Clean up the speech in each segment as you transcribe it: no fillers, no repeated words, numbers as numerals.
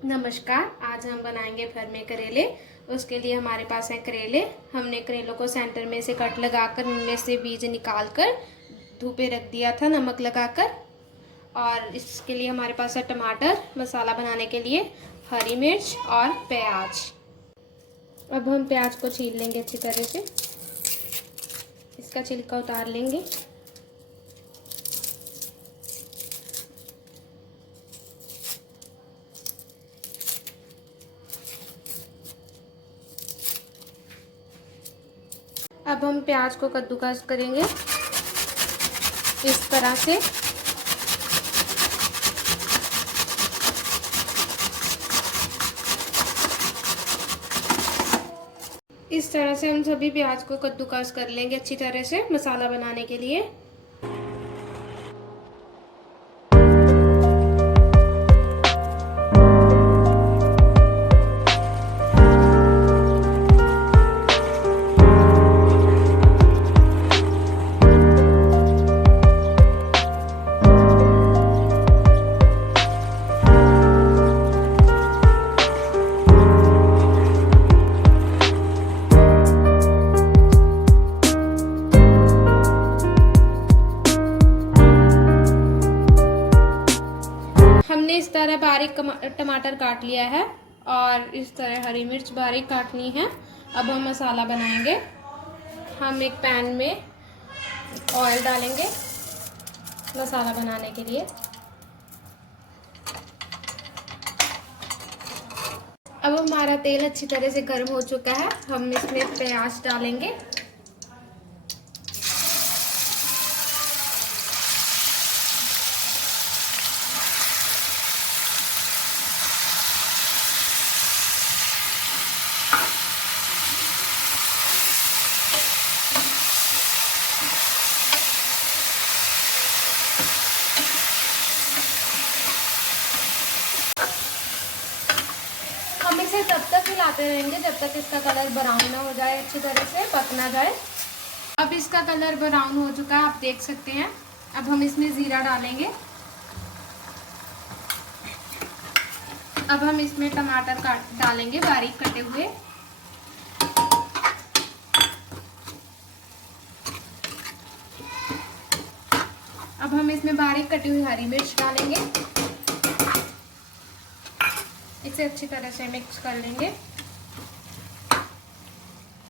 नमस्कार। आज हम बनाएंगे घर में करेले। उसके लिए हमारे पास है करेले। हमने करेलों को सेंटर में से कट लगाकर उनमें से बीज निकालकर धूपे रख दिया था नमक लगाकर। और इसके लिए हमारे पास है टमाटर, मसाला बनाने के लिए हरी मिर्च और प्याज। अब हम प्याज को छील लेंगे अच्छी तरह से, इसका छिलका उतार लेंगे। अब हम प्याज को कद्दूकस करेंगे इस तरह से। इस तरह से हम सभी प्याज को कद्दूकस कर लेंगे अच्छी तरह से मसाला बनाने के लिए। हमने इस तरह बारीक टमाटर काट लिया है और इस तरह हरी मिर्च बारीक काटनी है। अब हम मसाला बनाएंगे। हम एक पैन में ऑयल डालेंगे मसाला बनाने के लिए। अब हमारा तेल अच्छी तरह से गर्म हो चुका है। हम इसमें प्याज डालेंगे। हम इसे तब तक हिलाते रहेंगे जब तक इसका कलर ब्राउन ना हो जाए, अच्छी तरह से पक ना जाए। अब इसका कलर ब्राउन हो चुका है, आप देख सकते हैं। अब हम इसमें जीरा डालेंगे। अब हम इसमें टमाटर डालेंगे बारीक कटे हुए। अब हम इसमें बारीक कटी हुई हरी मिर्च डालेंगे। इसे अच्छी तरह से मिक्स कर लेंगे।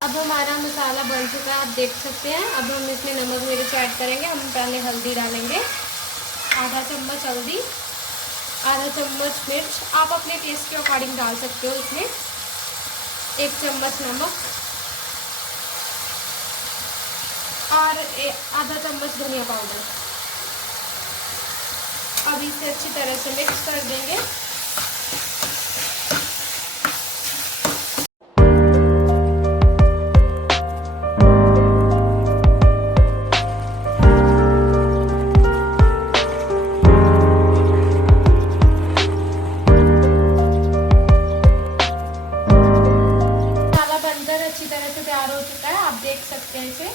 अब हमारा मसाला बन चुका है, आप देख सकते हैं। अब हम इसमें नमक मिर्च ऐड करेंगे। हम पहले हल्दी डालेंगे, आधा चम्मच हल्दी, आधा चम्मच मिर्च, आप अपने टेस्ट के अकॉर्डिंग डाल सकते हो। इसमें 1 चम्मच नमक और आधा चम्मच धनिया पाउडर। अब इसे अच्छी तरह से मिक्स कर देंगे। अच्छी तरह से तैयार हो चुका है, आप देख सकते हैं इसे।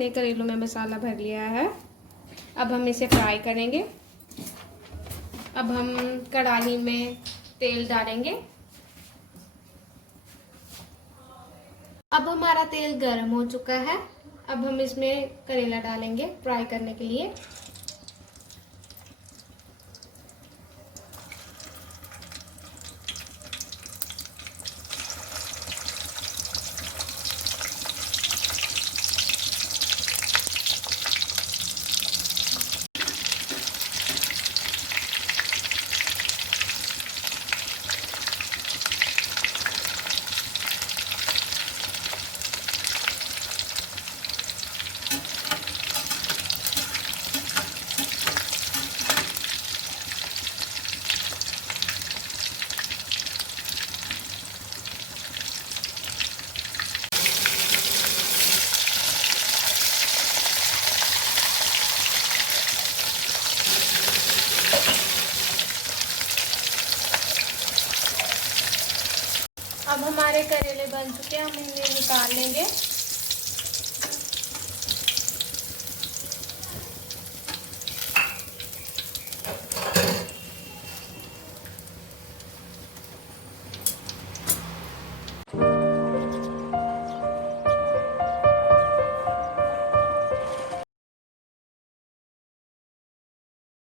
हमने करेलों में मसाला भर लिया है। अब हम इसे फ्राई करेंगे। अब हम कढ़ाई में तेल डालेंगे। अब हमारा तेल गर्म हो चुका है। अब हम इसमें करेला डालेंगे फ्राई करने के लिए। अब हमारे करेले बन चुके हैं, हम इन्हें निकाल लेंगे।